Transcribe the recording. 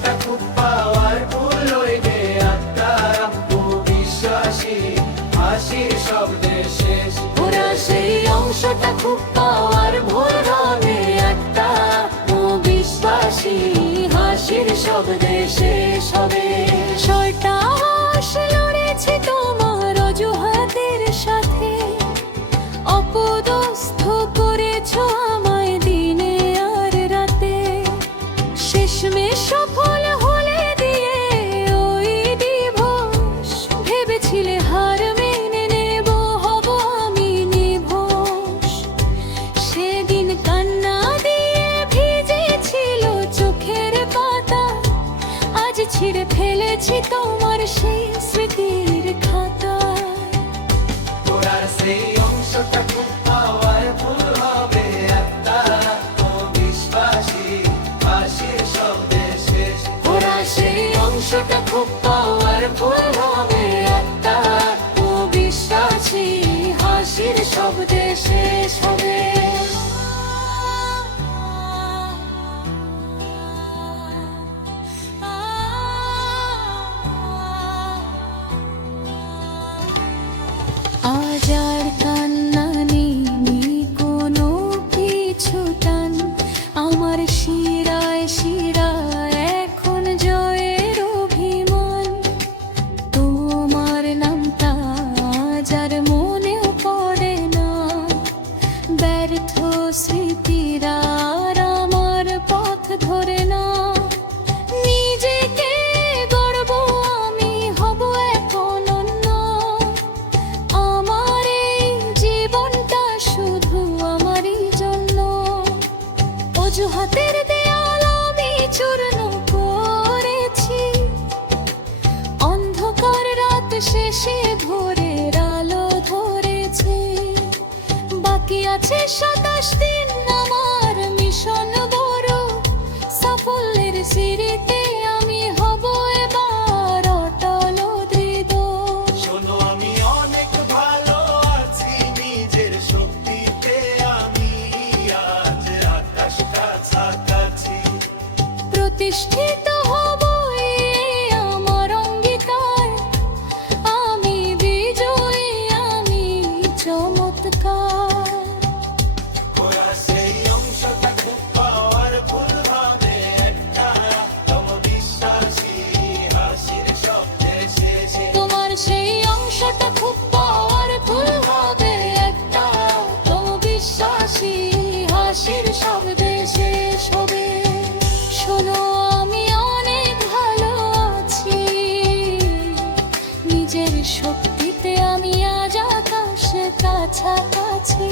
অংশটা খুব পাওয়ারফুল, ওই যে আত্মার আত্মবিশ্বাসী হাসির শব্দে শেষ। ওরা সেই অংশটা খুব পাওয়ারফুল হবে একটা আত্মবিশ্বাসী হাসির শব্দে শেষ হবে। ছয়টা হাস লড়েছে তোমার অজুহাতের সাথে, অপদস্থ করেছ আমায় দিনে আর রাতে। শেষমেশ সফল হলে দিয়ে ওই দিবস, ভেবেছিলে হার মেনে নেব, হব আমি নিভোষ। সেদিন কান্না দিয়ে ভিজেছিল চোখের পাতা, আজ ছিঁড়ে ফেলেছি তোমার সেই স্মৃতির খাতা। ওরার সেই অংশটা খুব পাওয়ারফুল হবে একটা আত্মবিশ্বাসী হাসির শব্দে শেষ। ওরা সেই অংশটা খুব পাওয়ারফুল হবে একটা আত্মবিশ্বাসী হাসির শব্দে শেষ হবে। আজ আর কান্না নেই কোনো কিছু টান, আমার শিরায় শিরায় এখন জয়ের অভিমান। তোমার নামটা আজ আর মনেও পড়ে না, ব্যর্থ স্মৃতিরা আর আমার পথ ধরে না। নিজেকে গড়ব আমি, হব এখন অন্য, আমার এই জীবনটা শুধু আমারই জন্য। অজুহাতের দেয়াল আমি চূর্ণ করেছি, অন্ধকার রাত শেষে ভোরের আলো ধরেছি। বাকি আছে 27 দিন আমার মিশন বড়, সাফল্যের সিঁড়িতে আমি হব এবার অটল দৃঢ়। শোনো, আমি অনেক ভালো আছি নিজের শক্তিতে, আমি আজ আকাশ কাছাকাছি। প্রতিষ্ঠিত হব এই আমার অঙ্গীকার, আমি বিজয়ী, আমি চমৎকার। ওরা সেই অংশটা খুব পাওয়ারফুল হবে একটা আত্মবিশ্বাসী হাসির শব্দে শেষ। তোমার সেই অংশটা খুব পাওয়ারফুল হবে একটা আত্মবিশ্বাসী হাসির শব্দে শেষ হবে। শোনো, আমি অনেক ভালো আছি নিজের শক্তিতে, আমি আজ আকাশ কাছাকাছি।